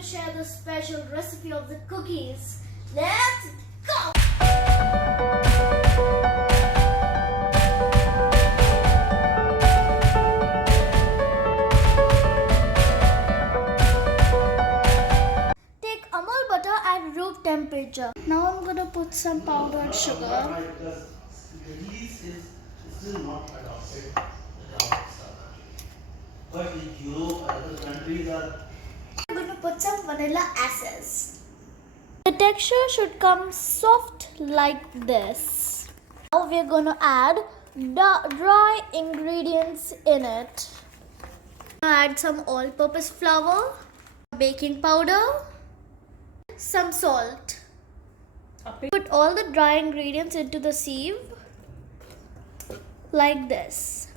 to share the special recipe of the cookies. Let's go! Take Amul butter at room temperature. Now I'm going to put some powdered sugar. The yeast is still not adopted. But in Europe, other countries are. I'm going to put some vanilla essence. The texture should come soft like this. Now we're going to add dry ingredients in it. Add some all-purpose flour, baking powder, some salt. Put all the dry ingredients into the sieve like this.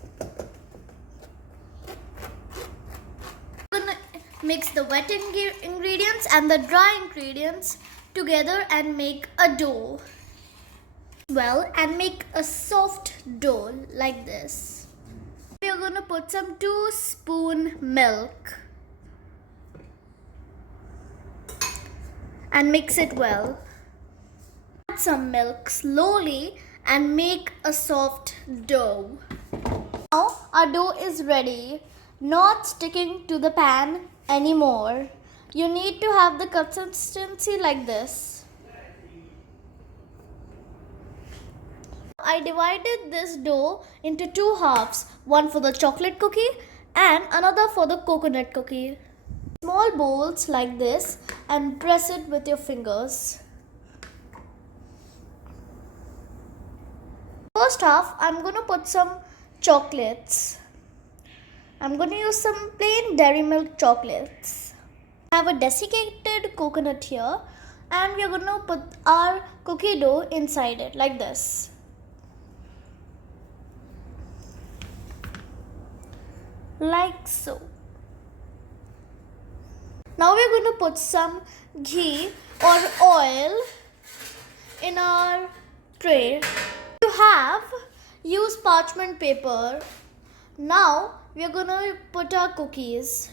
Mix the wet ingredients and the dry ingredients together and make a dough. And make a soft dough like this. We are going to put some 2 spoon milk and mix it well. Add some milk slowly and make a soft dough. Now our dough is ready, not sticking to the pan anymore. You need to have the consistency like this. I divided this dough into 2 halves, one for the chocolate cookie and another for the coconut cookie. Small bowls like this and press it with your fingers. First half, I'm going to put some chocolates. I'm going to use some plain dairy milk chocolates. I have a desiccated coconut here and we are going to put our cookie dough inside it like this. Like so. Now we are going to put some ghee or oil in our tray. You have used parchment paper. Now we are going to put our cookies.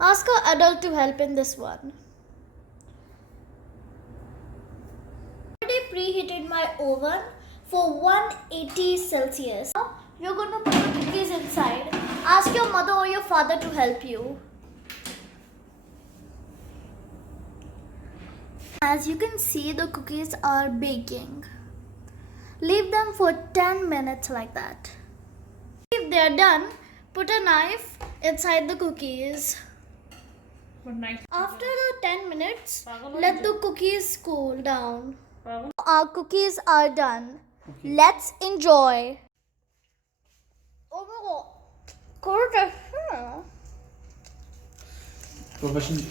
Ask an adult to help in this one. I already preheated my oven for 180 Celsius. Now we are going to put the cookies inside. Ask your mother or your father to help you. As you can see, the cookies are baking. Leave them for 10 minutes like that. If they are done, put a knife inside the cookies. After the 10 minutes, let the cookies cool down. Our cookies are done. Okay. Let's enjoy. Oh my god. Professional.